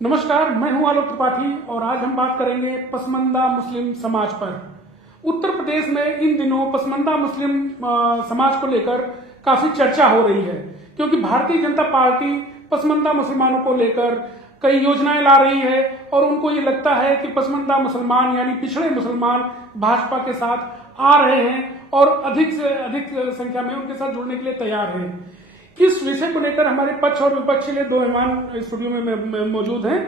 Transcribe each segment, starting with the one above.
नमस्कार, मैं हूं आलोक त्रिपाठी और आज हम बात करेंगे पसमानदा मुस्लिम समाज पर। उत्तर प्रदेश में इन दिनों पसमानदा मुस्लिम समाज को लेकर काफी चर्चा हो रही है, क्योंकि भारतीय जनता पार्टी पसमानदा मुसलमानों को लेकर कई योजनाएं ला रही है और उनको ये लगता है कि पसमानदा मुसलमान यानी पिछड़े मुसलमान भाजपा के साथ आ रहे हैं और अधिक से अधिक संख्या में उनके साथ जुड़ने के लिए तैयार हैं। इस विषय को लेकर हमारे पक्ष और विपक्ष के लिए दो मेहमान स्टूडियो में मौजूद हैं।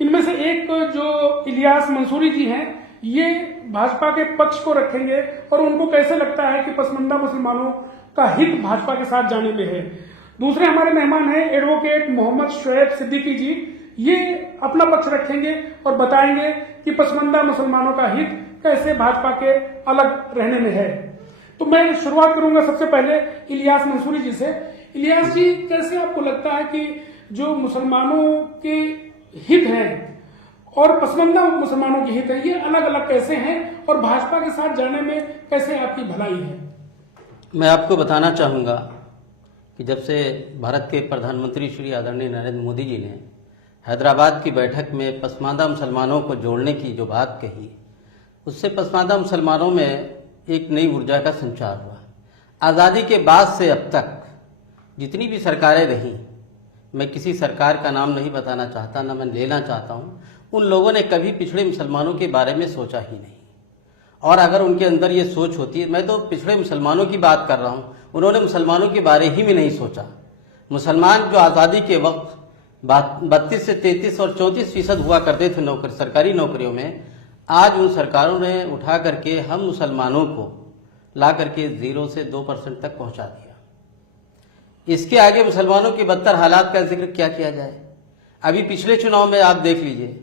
इनमें से एक जो इलियास मंसूरी जी हैं, ये भाजपा के पक्ष को रखेंगे और उनको कैसे लगता है कि पसमानदा मुसलमानों का हित भाजपा के साथ जाने में है। दूसरे हमारे मेहमान हैं एडवोकेट मोहम्मद शोएब सिद्दीकी जी, ये अपना पक्ष रखेंगे और बताएंगे कि पसमानदा मुसलमानों का हित कैसे भाजपा के अलग रहने में है। तो मैं शुरुआत करूंगा सबसे पहले इलियास मंसूरी जी से। इलियास जी, कैसे आपको लगता है कि जो मुसलमानों के हित हैं और पसमानदा मुसलमानों के हित हैं, ये अलग अलग कैसे हैं और भाजपा के साथ जाने में कैसे आपकी भलाई है? मैं आपको बताना चाहूँगा कि जब से भारत के प्रधानमंत्री श्री आदरणीय नरेंद्र मोदी जी ने हैदराबाद की बैठक में पसमानदा मुसलमानों को जोड़ने की जो बात कही, उससे पसमानदा मुसलमानों में एक नई ऊर्जा का संचार हुआ। आज़ादी के बाद से अब तक जितनी भी सरकारें रहीं, मैं किसी सरकार का नाम नहीं बताना चाहता, ना मैं लेना चाहता हूँ, उन लोगों ने कभी पिछड़े मुसलमानों के बारे में सोचा ही नहीं। और अगर उनके अंदर ये सोच होती है, मैं तो पिछड़े मुसलमानों की बात कर रहा हूँ, उन्होंने मुसलमानों के बारे ही में नहीं सोचा। मुसलमान जो आज़ादी के वक्त 32 से 33 और 34% हुआ करते थे सरकारी नौकरियों में, आज उन सरकारों ने उठा करके हम मुसलमानों को ला करके 0 से 2% तक पहुँचा दिया। इसके आगे मुसलमानों के बदतर हालात का जिक्र क्या किया जाए। अभी पिछले चुनाव में आप देख लीजिए,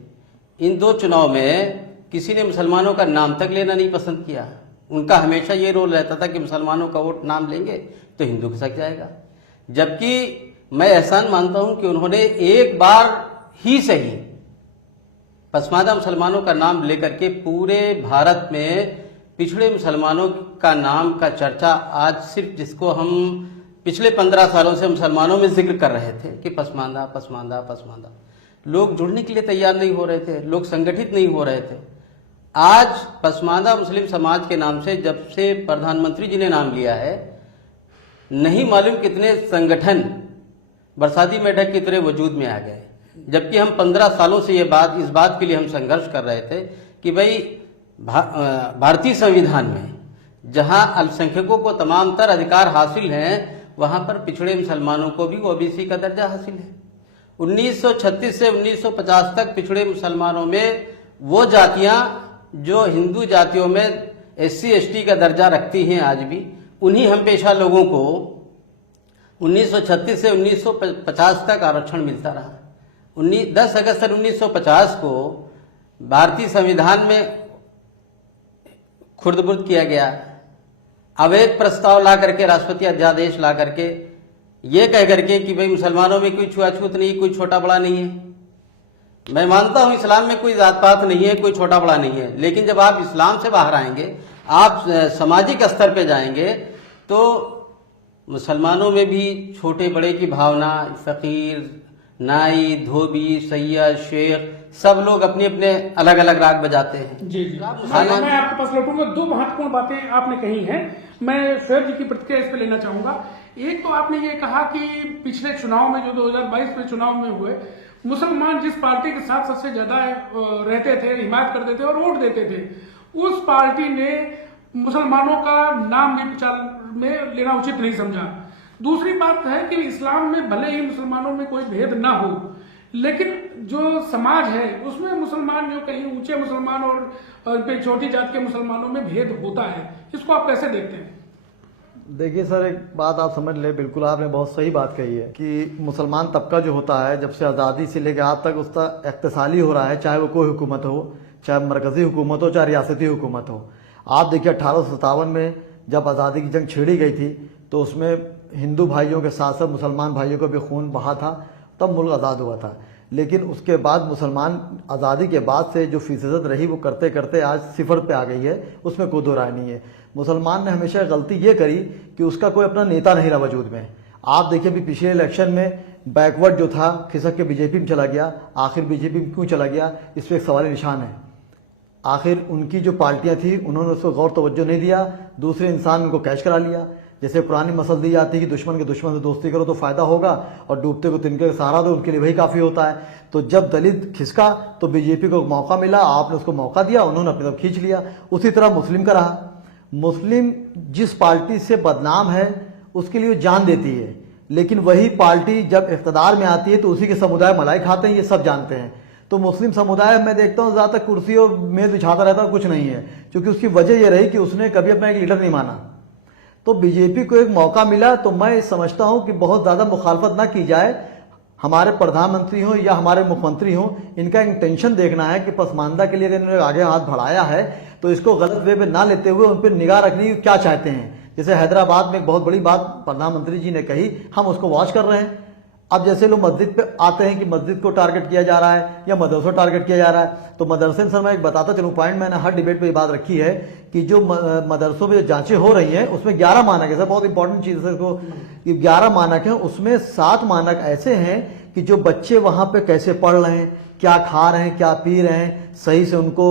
इन दो चुनाव में किसी ने मुसलमानों का नाम तक लेना नहीं पसंद किया। उनका हमेशा ये रोल रहता था कि मुसलमानों का वोट नाम लेंगे तो हिंदू खिसक जाएगा। जबकि मैं एहसान मानता हूं कि उन्होंने एक बार ही सही पसमानदा मुसलमानों का नाम लेकर के पूरे भारत में पिछड़े मुसलमानों का नाम का चर्चा, आज सिर्फ जिसको हम पिछले 15 सालों से मुसलमानों में जिक्र कर रहे थे कि पसमानदा पसमानदा पसमानदा, लोग जुड़ने के लिए तैयार नहीं हो रहे थे, लोग संगठित नहीं हो रहे थे। आज पसमानदा मुस्लिम समाज के नाम से जब से प्रधानमंत्री जी ने नाम लिया है, नहीं मालूम कितने संगठन बरसाती मेढक की तरह वजूद में आ गए। जबकि हम 15 सालों से इस बात के लिए हम संघर्ष कर रहे थे कि भाई भारतीय संविधान में जहां अल्पसंख्यकों को तमाम तर अधिकार हासिल हैं, वहां पर पिछड़े मुसलमानों को भी ओबीसी का दर्जा हासिल है। 1936 से 1950 तक पिछड़े मुसलमानों में वो जातियां जो हिंदू जातियों में SC ST का दर्जा रखती हैं, आज भी उन्हीं हम पेशा लोगों को 1936 से 1950 तक आरक्षण मिलता रहा। 10 अगस्त 1950 को भारतीय संविधान में खुर्द-बुर्द किया गया। अब एक प्रस्ताव ला करके, राष्ट्रपति अध्यादेश ला करके ये कह करके कि भाई मुसलमानों में कोई छुआछूत नहीं, कोई छोटा बड़ा नहीं है। मैं मानता हूं इस्लाम में कोई जात पात नहीं है, कोई छोटा बड़ा नहीं है, लेकिन जब आप इस्लाम से बाहर आएंगे, आप सामाजिक स्तर पे जाएंगे, तो मुसलमानों में भी छोटे बड़े की भावना, फकीर, नाई, धोबी, सैयद, शेख, सब लोग अपने अपने अलग अलग राग बजाते हैं। जी जी, मैं आपके पास लौटूंगा। दो महत्वपूर्ण बातें आपने कही हैं, मैं शोएब जी की प्रतिक्रिया इस पर लेना चाहूंगा। एक तो आपने ये कहा कि पिछले चुनाव में, जो 2022 में चुनाव में हुए, मुसलमान जिस पार्टी के साथ सबसे ज्यादा रहते थे, हिमायत करते थे और वोट देते थे, उस पार्टी ने मुसलमानों का नाम भी प्रचार में लेना उचित नहीं समझा। दूसरी बात है कि इस्लाम में भले ही मुसलमानों में कोई भेद ना हो, लेकिन जो समाज है उसमें मुसलमान, जो कहीं ऊंचे मुसलमान और छोटी जात के मुसलमानों में भेद होता है। इसको आप कैसे देखते हैं? देखिए सर, एक बात आप समझ ले, बिल्कुल आपने बहुत सही बात कही है कि मुसलमान तबका जो होता है, जब से आज़ादी से लेकर आज तक उसका इख्तिसाली हो रहा है, चाहे वो कोई हुकूमत हो, चाहे मरकज़ी हुकूमत हो, चाहे रियासती हुकूमत हो। आप देखिए 1857 में जब आज़ादी की जंग छेड़ी गई थी, तो उसमें हिंदू भाइयों के साथ साथ मुसलमान भाइयों का भी खून बहा था, तब मुल्क आज़ाद हुआ था। लेकिन उसके बाद मुसलमान आज़ादी के बाद से जो फीसद रही, वो करते करते आज 0 पे आ गई है, उसमें कोई दो राय नहीं है। मुसलमान ने हमेशा गलती ये करी कि उसका कोई अपना नेता नहीं रहा वजूद में। आप देखिए अभी पिछले इलेक्शन में बैकवर्ड जो था खिसक के बीजेपी में चला गया, आखिर बीजेपी में क्यों चला गया, इस पर एक सवाल निशान है। आखिर उनकी जो पार्टियां थी उन्होंने उसको गौर तवज्जो नहीं दिया, दूसरे इंसान उनको कैच करा लिया। जैसे पुरानी मसल दी जाती है कि दुश्मन के दुश्मन से दोस्ती करो तो फायदा होगा और डूबते को तिनके का सहारा दो, उनके लिए वही काफ़ी होता है। तो जब दलित खिसका तो बीजेपी को मौका मिला, आपने उसको मौका दिया, उन्होंने अपनी तरफ खींच लिया। उसी तरह मुस्लिम का रहा, मुस्लिम जिस पार्टी से बदनाम है उसके लिए जान देती है, लेकिन वही पार्टी जब इक़्तिदार में आती है तो उसी के समुदाय मलाई खाते हैं, ये सब जानते हैं। तो मुस्लिम समुदाय मैं देखता हूँ ज़्यादातर कुर्सी और मेज़ बिछाता रहता, कुछ नहीं है, क्योंकि उसकी वजह यह रही कि उसने कभी अपना एक लीडर नहीं माना। तो बीजेपी को एक मौका मिला, तो मैं समझता हूँ कि बहुत ज़्यादा मुखालफत ना की जाए। हमारे प्रधानमंत्री हों या हमारे मुख्यमंत्री हों, इनका इंटेंशन देखना है कि पसमानदा के लिए अगर इन्होंने आगे हाथ बढ़ाया है तो इसको गलत वे पे ना लेते हुए उन पर निगाह रखनी क्या चाहते हैं। जैसे हैदराबाद में एक बहुत बड़ी बात प्रधानमंत्री जी ने कही, हम उसको वॉच कर रहे हैं। अब जैसे लोग मस्जिद पे आते हैं कि मस्जिद को टारगेट किया जा रहा है या मदरसों टारगेट किया जा रहा है, तो मदरसे में सर मैं एक बताता चलूँ पॉइंट, मैंने हर डिबेट पे ये बात रखी है कि जो मदरसों में जो जांचें हो रही हैं उसमें 11 मानक है सर, बहुत इंपॉर्टेंट चीज़ है इसको, 11 मानक हैं, उसमें 7 मानक ऐसे हैं कि जो बच्चे वहाँ पे कैसे पढ़ रहे हैं, क्या खा रहे हैं, क्या पी रहे हैं, सही से उनको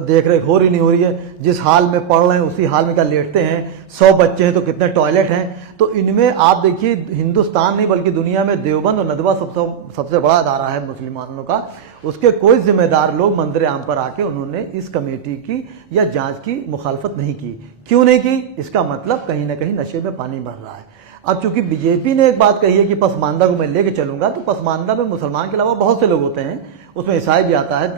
देख रेख हो रही नहीं हो रही है, जिस हाल में पढ़ रहे हैं उसी हाल में क्या लेटते हैं, 100 बच्चे हैं तो कितने टॉयलेट हैं। तो इनमें आप देखिए हिंदुस्तान नहीं बल्कि दुनिया में देवबंद और नदवा सबसे बड़ा अदारा है मुसलमानों का, उसके कोई जिम्मेदार लोग मंदिर आम पर आके उन्होंने इस कमेटी की या जांच की मुखालफत नहीं की। क्यों नहीं की? इसका मतलब कहीं ना कहीं नशे में पानी भर रहा है। अब चूंकि बीजेपी ने एक बात कही है कि पसमानदा को मैं लेके चलूंगा, तो पसमानदा में मुसलमान के अलावा बहुत से लोग होते हैं, उसमें ईसाई भी आता है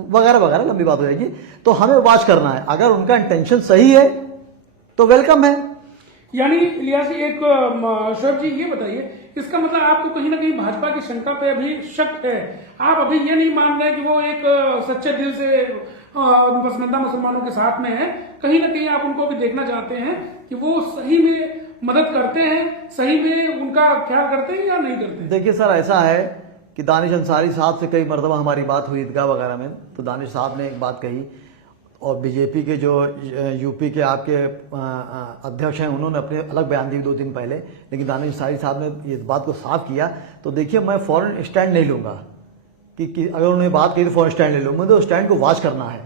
वगैरह वगैरह, लंबी बात हो जाएगी। तो हमें वॉच करना है, अगर उनका इंटेंशन सही है तो वेलकम है। यानी इलियास जी, एक शोएब जी ये बताइए, इसका मतलब आपको कहीं ना कहीं भाजपा की शंका पे अभी शक है, आप अभी ये नहीं मान रहे कि वो एक सच्चे दिल से पसमानदा मुसलमानों के साथ में है, कहीं ना कहीं आप उनको भी देखना चाहते हैं कि वो सही में मदद करते हैं, सही में उनका ख्याल करते हैं या नहीं करते? देखिए सर, ऐसा है कि दानिश अंसारी साहब से कई मरतबा हमारी बात हुई ईदगाह वगैरह में, तो दानिश साहब ने एक बात कही और बीजेपी के जो यूपी के आपके अध्यक्ष हैं उन्होंने अपने अलग बयान दिए 2 दिन पहले, लेकिन दानिश अंसारी साहब ने इस बात को साफ किया। तो देखिए मैं फौरन स्टैंड नहीं लूँगा कि अगर उन्होंने बात कही तो फौरन स्टैंड ले लूँ, मुझे उस स्टैंड को वॉच करना है।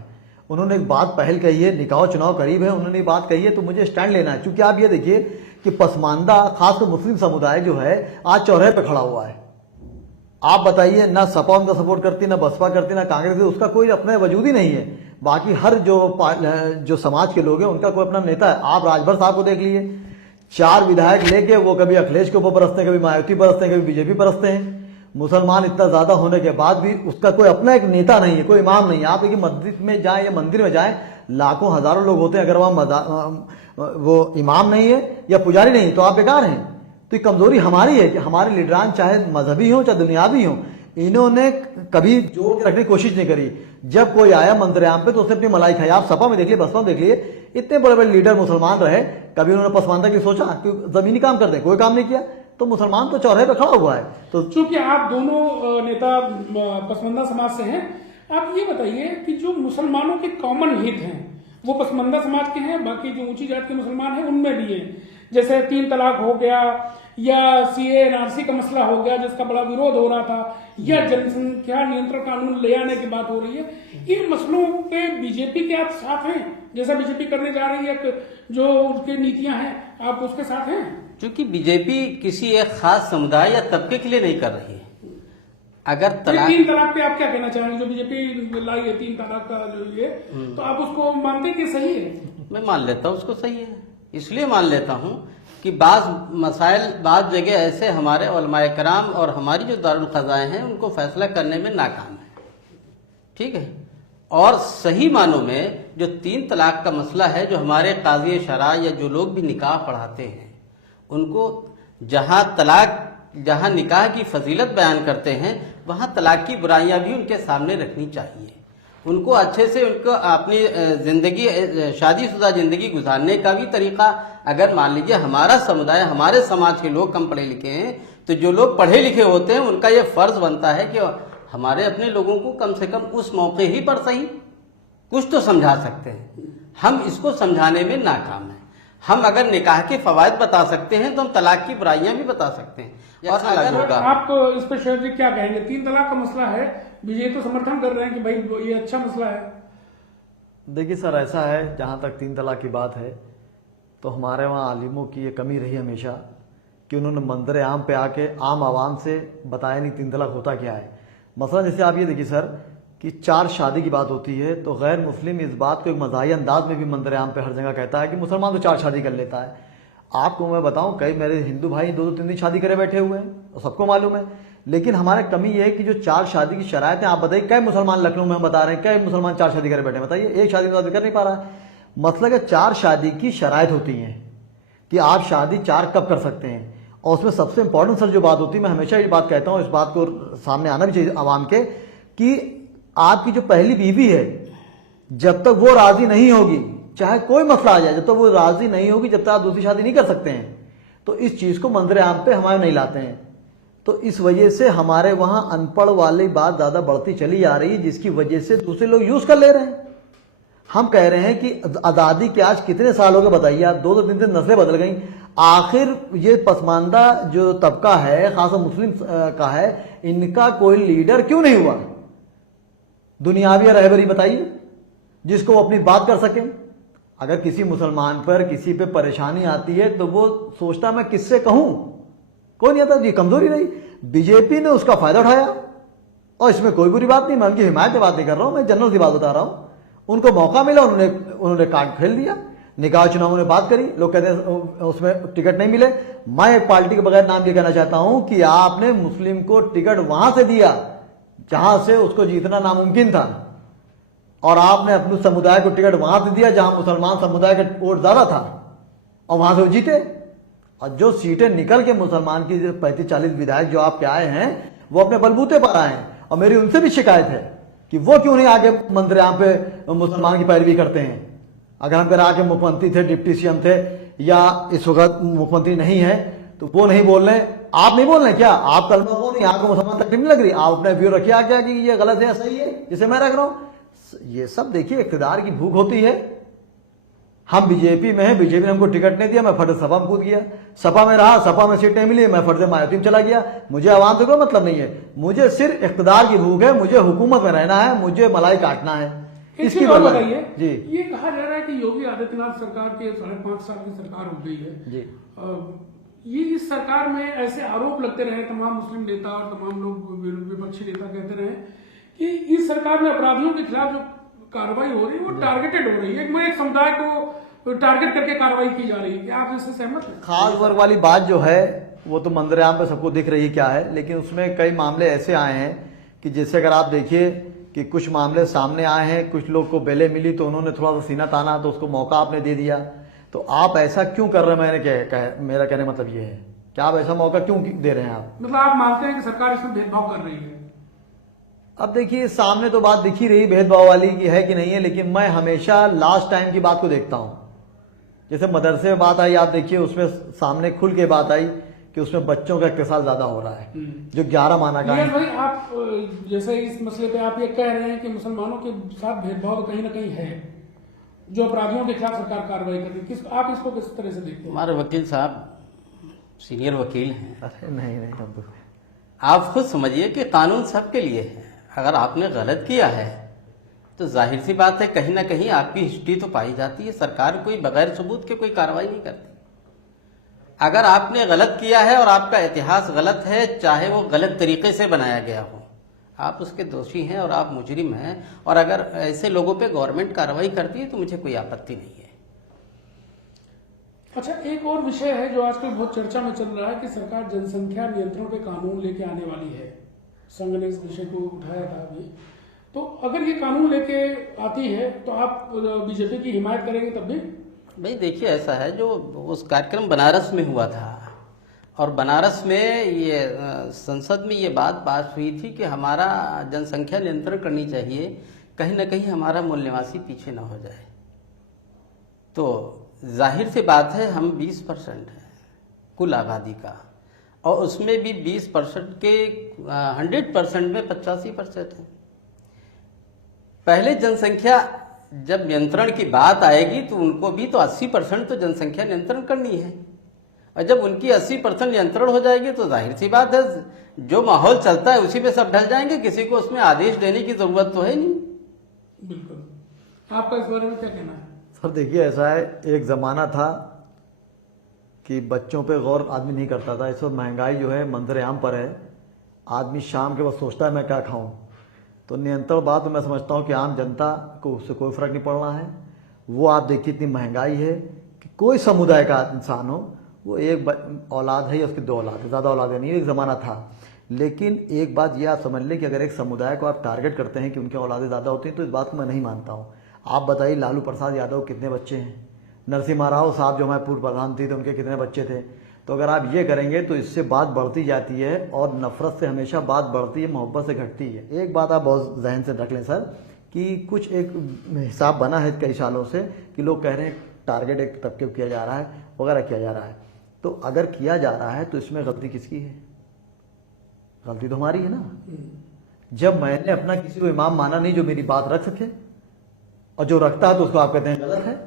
उन्होंने एक बात पहल कही है, निकाह चुनाव करीब है, उन्होंने बात कही है, तो मुझे स्टैंड लेना है। क्योंकि आप ये देखिए कि पसमानदा खासकर मुस्लिम समुदाय जो है आज चौराहे पे खड़ा हुआ है। आप बताइए, ना सपा उनका सपोर्ट करती, ना बसपा करती, ना कांग्रेस, उसका कोई अपना वजूद ही नहीं है। बाकी हर जो समाज के लोग हैं उनका कोई अपना नेता है। आप राजभर साहब को देख लीजिए, 4 विधायक लेके वो कभी अखिलेश के ऊपर बरसते हैं, कभी मायावती बरसते हैं, कभी बीजेपी बरसते हैं। मुसलमान इतना ज्यादा होने के बाद भी उसका कोई अपना एक नेता नहीं है, कोई इमाम नहीं है। आप देखिए मस्जिद में जाएं या मंदिर में जाएं, लाखों हजारों लोग होते हैं, अगर वहां वो इमाम नहीं है या पुजारी नहीं तो आप बेकार हैं। तो ये कमजोरी हमारी है कि हमारे लीडरान चाहे मजहबी हो चाहे दुनियावी हो, इन्होंने कभी जोड़ के रखने की कोशिश नहीं करी। जब कोई आया मंदिरआम पे तो उसने अपनी मलाई खाई। आप सपा में देख लिए, बसपा में देख लिए, इतने बड़े बड़े लीडर मुसलमान रहे, कभी उन्होंने पसमानदा की सोचा कि जमीनी काम कर दें, कोई काम नहीं किया। तो मुसलमान तो चौराहे पे खड़ा हुआ है। तो चूंकि आप दोनों नेता पसमानदा समाज से हैं, आप ये बताइए कि जो मुसलमानों के कॉमन हित हैं वो पसमानदा समाज के हैं, बाकी जो ऊंची जात के मुसलमान हैं उनमें भी है, जैसे 3 तलाक हो गया या CAA NRC का मसला हो गया जिसका बड़ा विरोध हो रहा था, या जनसंख्या नियंत्रण कानून ले आने की बात हो रही है। इन मसलों पे बीजेपी के आप साथ हैं? जैसा बीजेपी करने जा रही है, जो उसकी नीतियां हैं, आप उसके साथ हैं? क्योंकि बीजेपी किसी एक खास समुदाय या तबके के लिए नहीं कर रही है। अगर 3 तलाक पे आप क्या कहना चाहेंगे? जो बीजेपी लाई है 3 तलाक का जो ये, तो आप उसको मानते हैं कि सही है? मैं मान लेता हूँ उसको सही है। इसलिए मान लेता हूँ कि बाज़ मसाइल बाज़ जगह ऐसे हमारे उलमाए कराम और हमारी जो दारुल क़ज़ाएं हैं उनको फैसला करने में नाकाम है, ठीक है। और सही मानों में जो 3 तलाक का मसला है, जो हमारे काज़ी शरा या जो लोग भी निकाह पढ़ाते हैं उनको जहाँ निकाह की फजीलत बयान करते हैं वहाँ तलाक की बुराइयाँ भी उनके सामने रखनी चाहिए। उनको अच्छे से उनको अपनी जिंदगी, शादीशुदा जिंदगी गुजारने का भी तरीका, अगर मान लीजिए हमारा समुदाय, हमारे समाज के लोग कम पढ़े लिखे हैं, तो जो लोग पढ़े लिखे होते हैं उनका ये फर्ज बनता है कि हमारे अपने लोगों को कम से कम उस मौके ही पर सही कुछ तो समझा सकते हैं। हम इसको समझाने में नाकाम हैं। हम अगर निकाह के फवायद बता सकते हैं तो हम तलाक की बुराइयां भी बता सकते हैं। और अगर सर, आप इस पर शेर जी क्या कहेंगे? 3 तलाक का मसला है, बीजेपी तो समर्थन कर रहे हैं कि भाई ये अच्छा मसला है। देखिए सर, ऐसा है, जहाँ तक 3 तलाक की बात है तो हमारे वहाँ आलिमों की ये कमी रही हमेशा कि उन्होंने मंजर आम पे आके आम आवाम से बताया नहीं 3 तलाक होता क्या है। मसला जैसे आप ये देखिए सर कि 4 शादी की बात होती है तो गैर मुस्लिम इस बात को एक मज़ाही अंदाज में भी मंजर आम पे हर जगह कहता है कि मुसलमान तो 4 शादी कर लेता है। आपको मैं बताऊं, कई मेरे हिंदू भाई 2-2 3 शादी करे बैठे हुए हैं और सबको मालूम है। लेकिन हमारे कमी ये है कि जो 4 शादी की शरायत है, आप बताइए कई मुसलमान लखनऊ में हम बता रहे हैं, कई मुसलमान 4 शादी करे बैठे हैं, बताइए, एक शादी में कर नहीं पा रहा है। मतलब कि 4 शादी की शरायत होती हैं कि आप शादी 4 कब कर सकते हैं। और उसमें सबसे इंपॉर्टेंट सर जो बात होती है, मैं हमेशा ये बात कहता हूँ, इस बात को सामने आना भी चाहिए आवाम के, कि आपकी जो पहली बीवी है जब तक वो राजी नहीं होगी, चाहे कोई मसला आ जाए, जब तक वो राजी नहीं होगी जब तक आप दूसरी शादी नहीं कर सकते हैं। तो इस चीज को मंजर आम पे हमारे नहीं लाते हैं। तो इस वजह से हमारे वहां अनपढ़ वाली बात ज्यादा बढ़ती चली जा रही है, जिसकी वजह से दूसरे लोग यूज कर ले रहे हैं। हम कह रहे हैं कि आजादी के आज कितने साल हो गए बताइए आप, 2-2 3 नस्लें बदल गई। आखिर ये पसमानदा जो तबका है, खासकर मुस्लिम का है, इनका कोई लीडर क्यों नहीं हुआ दुनियावी रहबरी बताइए, जिसको वो अपनी बात कर सके। अगर किसी मुसलमान पर किसी पे परेशानी आती है तो वो सोचता मैं किससे कहूं, कोई नहीं आता। ये कमजोरी रही, बीजेपी ने उसका फायदा उठाया और इसमें कोई बुरी बात नहीं, मैं उनकी हिमायत की बात नहीं कर रहा हूं, मैं जनरल सी बात बता रहा हूं। उनको मौका मिला, उन्होंने कार्ड खेल दिया, निकाह चुनावों में बात करी, लोग कहते हैं उसमें टिकट नहीं मिले। मैं एक पार्टी के बगैर नाम ये कहना चाहता हूं कि आपने मुस्लिम को टिकट वहां से दिया जहां से उसको जीतना नामुमकिन था, और आपने अपने समुदाय को टिकट वहां से दिया जहां मुसलमान समुदाय का वोट ज्यादा था, और वहां से वो जीते। और जो सीटें निकल के मुसलमान की 35-40 विधायक जो आपके आए हैं, वो अपने बलबूते पर आए हैं। और मेरी उनसे भी शिकायत है कि वो क्यों नहीं आगे मंदिर यहाँ पे मुसलमान की पैरवी करते हैं। अगर हम कह आके मुख्यमंत्री थे, डिप्टी सीएम थे, या इस वक्त मुख्यमंत्री नहीं है, तो वो नहीं बोल रहे, आप नहीं बोल रहे क्या? आप कलमा हो नहीं, आपको मुसलमान तकलीफ नहीं लग रही, आप अपने व्यू रखिए आगे कि ये गलत है या सही है, जिसे मैं रख रहा हूं। ये सब देखिए इख्तिदार की भूख होती है। हम बीजेपी में हैं, बीजेपी ने हमको टिकट नहीं दिया, मैं फट सपा में कूद गया, सपा में रहा, सपा में सीट नहीं मिली, मैं फट से मायावती चला गया। मुझे आवाम से कोई मतलब नहीं है, मुझे सिर्फ इख्तिदार की भूख है, मुझे हुकूमत में रहना है, मुझे मलाई काटना है। इसकी बात बताइए जी, ये कहा जा रहा है कि योगी आदित्यनाथ सरकार के 5.5 साल की सरकार हो गई है जी। ये इस सरकार में ऐसे आरोप लगते रहे, तमाम मुस्लिम नेता और तमाम लोग विपक्षी नेता कहते रहे कि इस सरकार में अपराधियों के खिलाफ जो कार्रवाई हो रही है वो टारगेटेड हो रही है, एक समुदाय को टारगेट करके कार्रवाई की जा रही है। क्या आप इससे सहमत हैं? खास वर्ग वाली बात जो है वो तो मंदिर आम पे सबको दिख रही है क्या है, लेकिन उसमें कई मामले ऐसे आए हैं कि जैसे अगर आप देखिए कि कुछ मामले सामने आए हैं, कुछ लोग को बेले मिली तो उन्होंने थोड़ा सा सीना ताना तो उसको मौका आपने दे दिया। तो आप ऐसा क्यों कर रहे हैं? मेरा कहने का मतलब ये है कि आप ऐसा मौका क्यों दे रहे हैं आप? मतलब आप मानते हैं कि सरकार इसमें भेदभाव कर रही है? अब देखिए सामने तो बात दिख ही रही भेदभाव वाली की है कि नहीं है, लेकिन मैं हमेशा लास्ट टाइम की बात को देखता हूं। जैसे मदरसे में बात आई, आप देखिए उसमें सामने खुल के बात आई कि उसमें बच्चों का इत्तेसाल ज्यादा हो रहा है, जो 11 माना का है। भाई आप जैसे इस मसले पे आप ये कह रहे हैं कि मुसलमानों के साथ भेदभाव कहीं ना कहीं है, जो अपराधियों के खिलाफ सरकार कार्रवाई कर रही है, आप इसको किस तरह से देखते हैं? हमारे वकील साहब सीनियर वकील हैं। अरे नहीं हम तो आप खुद समझिए कि कानून सबके लिए है। अगर आपने गलत किया है तो जाहिर सी बात है कहीं ना कहीं आपकी हिस्ट्री तो पाई जाती है। सरकार कोई बगैर सबूत के कोई कार्रवाई नहीं करती। अगर आपने गलत किया है और आपका इतिहास गलत है, चाहे वो गलत तरीके से बनाया गया हो, आप उसके दोषी हैं और आप मुजरिम हैं। और अगर ऐसे लोगों पे गवर्नमेंट कार्रवाई करती है तो मुझे कोई आपत्ति नहीं है। अच्छा, एक और विषय है जो आजकल बहुत चर्चा में चल रहा है कि सरकार जनसंख्या नियंत्रण पे कानून लेके आने वाली है। संघ ने इस विषय को उठाया था अभी। तो अगर ये कानून लेके आती है तो आप बीजेपी की हिमायत करेंगे तब भी? भाई देखिए, ऐसा है, जो उस कार्यक्रम बनारस में हुआ था और बनारस में ये संसद में ये बात पास हुई थी कि हमारा जनसंख्या नियंत्रण करनी चाहिए, कहीं ना कहीं हमारा मूल निवासी पीछे ना हो जाए। तो जाहिर सी बात है हम 20% हैं कुल आबादी का, और उसमें भी 20% के 100% में 85% है। पहले जनसंख्या जब नियंत्रण की बात आएगी तो उनको भी तो 80% तो जनसंख्या नियंत्रण करनी है, और जब उनकी 80% नियंत्रण हो जाएगी तो जाहिर सी बात है जो माहौल चलता है उसी पे सब ढल जाएंगे, किसी को उसमें आदेश देने की जरूरत तो है नहीं। बिल्कुल, आपका इस बारे में क्या कहना है? सर देखिए, ऐसा है, एक ज़माना था कि बच्चों पे गौर आदमी नहीं करता था। इस वक्त महंगाई जो है मंजर आम पर है, आदमी शाम के वक्त सोचता है मैं क्या खाऊं। तो नियंत्रण बात तो मैं समझता हूं कि आम जनता को उससे कोई फर्क नहीं पड़ना है। वो आप देखिए इतनी महंगाई है कि कोई समुदाय का इंसान हो, वो एक औलाद है या उसकी 2 औलाद है, ज़्यादा औलादें नहीं, एक ज़माना था। लेकिन एक बात ये आप समझ लें कि अगर एक समुदाय को आप टारगेट करते हैं कि उनकी औलादें ज़्यादा होती हैं, तो इस बात को मैं नहीं मानता हूँ। आप बताइए लालू प्रसाद यादव कितने बच्चे हैं, नरसिम्हा राव साहब जो हमारे पूर्व प्रधानमंत्री थे उनके कितने बच्चे थे। तो अगर आप ये करेंगे तो इससे बात बढ़ती जाती है, और नफरत से हमेशा बात बढ़ती है, मोहब्बत से घटती है। एक बात आप बहुत जहन से रख लें सर, कि कुछ एक हिसाब बना है कई सालों से कि लोग कह रहे हैं टारगेट एक तबके को किया जा रहा है वगैरह किया जा रहा है। तो अगर किया जा रहा है तो इसमें गलती किसकी है? गलती तो हमारी है ना। जब मैंने अपना किसी को इमाम माना नहीं जो मेरी बात रख सके, और जो रखता है तो उसको आप कहते हैं गलत है।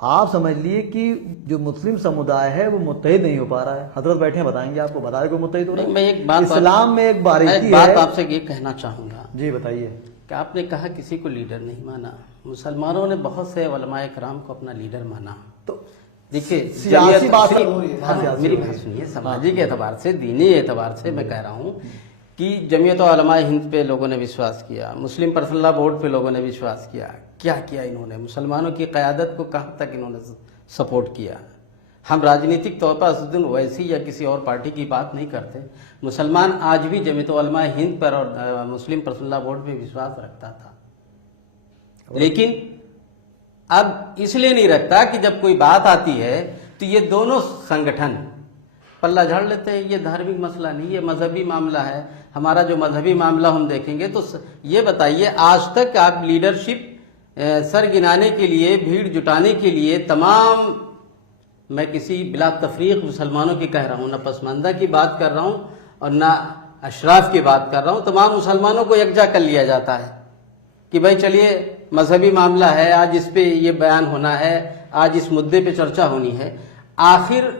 आप समझ लिए कि जो मुस्लिम समुदाय है वो मुत्तहिद नहीं हो पा रहा है। हजरत बैठे हैं, बताएंगे आपको, बताए को मुत्तहिद हो रहा है। मैं एक बात इस्लाम में एक बारीकी बात है। आपसे ये कहना चाहूंगा जी बताइए। कि आपने कहा किसी को लीडर नहीं माना, मुसलमानों ने बहुत से उलमाए कराम को अपना लीडर माना। तो देखिए सियासी बात सुनिए, हो रही है। हाँ, सियासी मेरी हो रही बात है। सुनिए, सामाजिक एतबार से, दीनी एतबार से मैं कह रहा हूँ कि जमीयत उलमा हिंद पे लोगों ने विश्वास किया, मुस्लिम पर्सनल बोर्ड पे लोगों ने विश्वास किया। क्या किया इन्होंने? मुसलमानों की क़यादत को कहाँ तक इन्होंने सपोर्ट किया। हम राजनीतिक तौर पर असदुद्दीन ओवैसी या किसी और पार्टी की बात नहीं करते। मुसलमान आज भी जमीयत उलमा हिंद पर और मुस्लिम पर्सनल बोर्ड पे विश्वास रखता था, लेकिन अब इसलिए नहीं रखता कि जब कोई बात आती है तो ये दोनों संगठन पल्ला झाड़ लेते हैं। ये धार्मिक मसला नहीं, ये मजहबी मामला है। हमारा जो मजहबी मामला हम देखेंगे तो ये बताइए, आज तक आप लीडरशिप सर गिनाने के लिए, भीड़ जुटाने के लिए तमाम, मैं किसी बिला तफरीक मुसलमानों की कह रहा हूँ, ना पसमानदा की बात कर रहा हूँ और ना अशराफ की बात कर रहा हूँ, तमाम मुसलमानों को यकजा कर लिया जाता है कि भाई चलिए मजहबी मामला है, आज इस पे ये बयान होना है, आज इस मुद्दे पे चर्चा होनी है। आखिर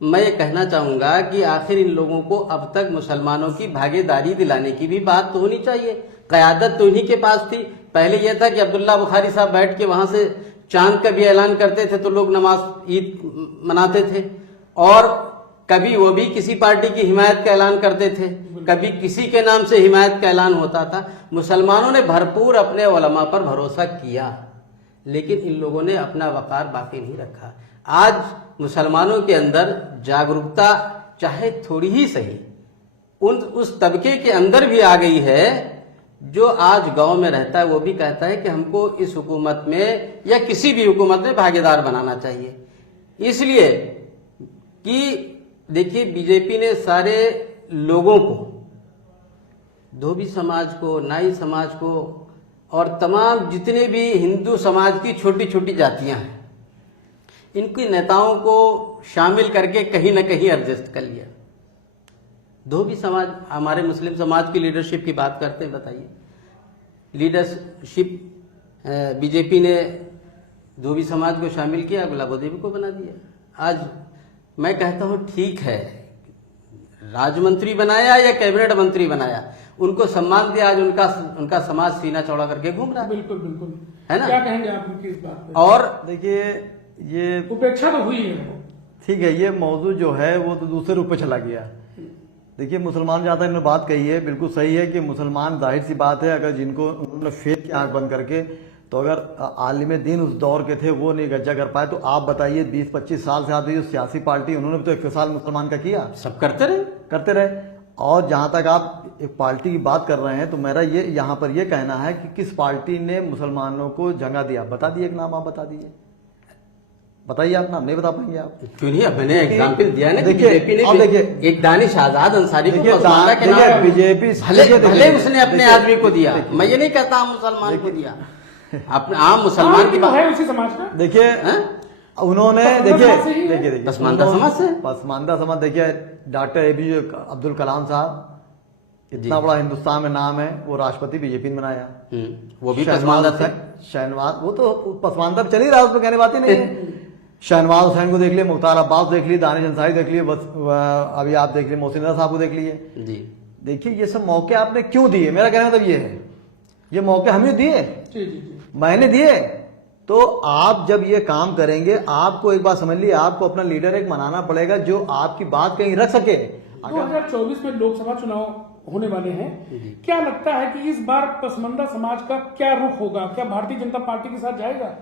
मैं ये कहना चाहूँगा कि आखिर इन लोगों को अब तक मुसलमानों की भागीदारी दिलाने की भी बात तो होनी चाहिए। क़यादत तो इन्हीं के पास थी। पहले यह था कि अब्दुल्ला बुखारी साहब बैठ के वहाँ से चांद का भी ऐलान करते थे तो लोग नमाज ईद मनाते थे, और कभी वो भी किसी पार्टी की हिमायत का ऐलान करते थे, कभी किसी के नाम से हिमायत का ऐलान होता था। मुसलमानों ने भरपूर अपने उलमा पर भरोसा किया, लेकिन इन लोगों ने अपना वकार बाकी नहीं रखा। आज मुसलमानों के अंदर जागरूकता चाहे थोड़ी ही सही उस तबके के अंदर भी आ गई है जो आज गांव में रहता है। वो भी कहता है कि हमको इस हुकूमत में या किसी भी हुकूमत में भागीदार बनाना चाहिए। इसलिए कि देखिए, बीजेपी ने सारे लोगों को, धोबी समाज को, नाई समाज को और तमाम जितने भी हिंदू समाज की छोटी छोटी जातियां हैं, इनकी नेताओं को शामिल करके कहीं ना कहीं एडजस्ट कर लिया। धोबी समाज, हमारे मुस्लिम समाज की लीडरशिप की बात करते हैं, बताइए लीडरशिप बीजेपी ने धोबी समाज को शामिल किया, गुलाबोदेवी को बना दिया। आज मैं कहता हूँ ठीक है, राज्य मंत्री बनाया या कैबिनेट मंत्री बनाया, उनको सम्मान दिया, आज उनका समाज सीना चौड़ा करके घूम रहा है। बिल्कुल बिल्कुल, है ना? क्या कहेंगे आप उनकी इस बात पे? और देखिए, ये उपेक्षा तो हुई है, ठीक है, ये मौजू जो है वो तो दूसरे रूप में चला गया। देखिए, मुसलमान जहाँ तक इन्होंने बात कही है बिल्कुल सही है कि मुसलमान, जाहिर सी बात है, अगर जिनको उन्होंने फेथ की आंख बंद करके, तो अगर आलिम दीन उस दौर के थे वो नहीं गज्जा कर पाए, तो आप बताइए 20-25 साल से आती जो सियासी पार्टी, उन्होंने भी तो इक्तिसाल मुसलमान का किया, सब करते रहे। और जहाँ तक आप एक पार्टी की बात कर रहे हैं, तो मेरा ये यहाँ पर ये कहना है कि किस पार्टी ने मुसलमानों को जगह दिया, बता दिए, एक नाम आप बता दीजिए, बताइए आप नाम नहीं बता पाएंगे आप? क्यों नहीं? अब मैंने एग्जाम्पल दिया ना, देखिए, बीजेपी ने देखिए, एक दानिश आजाद अंसारी को देखिए, पसमानदा के देखिए, नाम, बीजेपी भले उसने अपने आदमी को दिया, मैं ये नहीं कहता हम मुसलमान को दिया, अपने आम मुसलमान की तो बात है उसी समाज का। देखिए, उन्होंने देखिए पसमानदा समाज से, पसमानदा समाज, देखिए डॉक्टर APJ अब्दुल कलाम साहब इतना बड़ा हिंदुस्तान में नाम है, वो राष्ट्रपति बीजेपी ने बनाया। वो भी पसमानदा थे। शहनवाज, वो तो पसमानदा चल ही रहा है, उसमें कहने बात ही नहीं है। शहनवाज हुसैन को देख लिए, मुख्तार अब्बास देख लिए, दानिश अंसारी देख लिए, बस अभी आप देख लिए मोहसिन रजा साहब को देख लिए जी। देखिए ये सब मौके आपने क्यों दिए, मेरा कहना मतलब ये है, ये मौके हमें दिए, मैंने दिए। तो आप जब ये काम करेंगे, आपको एक बात समझ ली, आपको अपना लीडर एक बनाना पड़ेगा जो आपकी बात कहीं रख सके। 2024 में लोकसभा चुनाव होने वाले हैं, क्या लगता है कि इस बार पसमानदा समाज का क्या रुख होगा? क्या भारतीय जनता पार्टी के साथ जाएगा?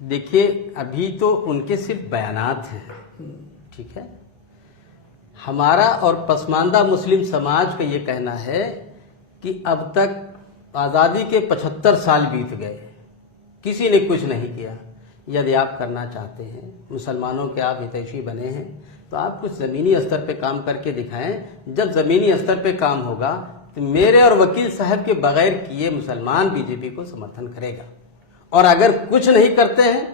देखिए अभी तो उनके सिर्फ बयानात हैं, ठीक है। हमारा और पसमानदा मुस्लिम समाज का ये कहना है कि अब तक आज़ादी के 75 साल बीत गए, किसी ने कुछ नहीं किया। यदि आप करना चाहते हैं, मुसलमानों के आप हितैषी बने हैं, तो आप कुछ ज़मीनी स्तर पे काम करके दिखाएं। जब ज़मीनी स्तर पे काम होगा तो मेरे और वकील साहब के बगैर किए मुसलमान बीजेपी को समर्थन करेगा। और अगर कुछ नहीं करते हैं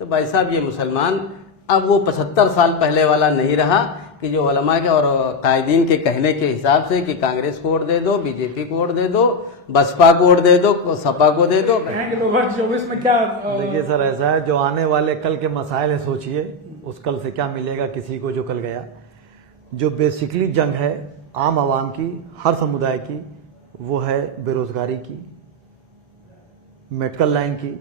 तो भाई साहब ये मुसलमान अब वो 75 साल पहले वाला नहीं रहा कि जो उलमा के और कायदीन के कहने के हिसाब से कि कांग्रेस को वोट दे दो, बीजेपी को वोट दे दो, बसपा को वोट दे दो, सपा को दे दो। 2024 में क्या देखिए सर, ऐसा है जो आने वाले कल के मसाइल है, सोचिए उस कल से क्या मिलेगा किसी को जो कल गया। जो बेसिकली जंग है आम आवाम की, हर समुदाय की, वो है बेरोजगारी की, मेडिकल लाइन की,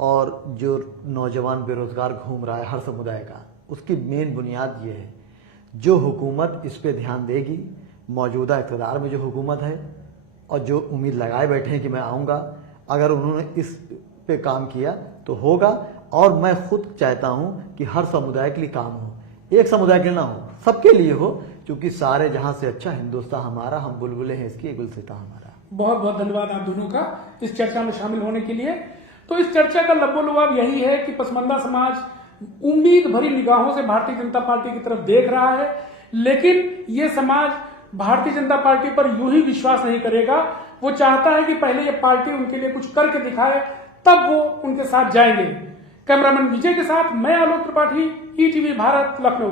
और जो नौजवान बेरोजगार घूम रहा है हर समुदाय का, उसकी मेन बुनियाद ये है। जो हुकूमत इस पे ध्यान देगी, मौजूदा इक़्तिदार में जो हुकूमत है और जो उम्मीद लगाए बैठे हैं कि मैं आऊँगा, अगर उन्होंने इस पे काम किया तो होगा। और मैं खुद चाहता हूँ कि हर समुदाय के लिए काम हो, एक समुदाय के लिए ना हो, सबके लिए हो, क्योंकि सारे जहाँ से अच्छा हिंदुस्तान हमारा, हम बुलबुलें हैं इसकी, गुलसिता हमारा। बहुत बहुत धन्यवाद आप दोनों का इस चर्चा में शामिल होने के लिए। तो इस चर्चा का लबोलुआब यही है कि पसमानदा समाज उम्मीद भरी निगाहों से भारतीय जनता पार्टी की तरफ देख रहा है, लेकिन ये समाज भारतीय जनता पार्टी पर यूं ही विश्वास नहीं करेगा। वो चाहता है कि पहले ये पार्टी उनके लिए कुछ करके दिखाए, तब वो उनके साथ जाएंगे। कैमरामैन विजय के साथ मैं आलोक त्रिपाठी, ईटीवी भारत, लखनऊ।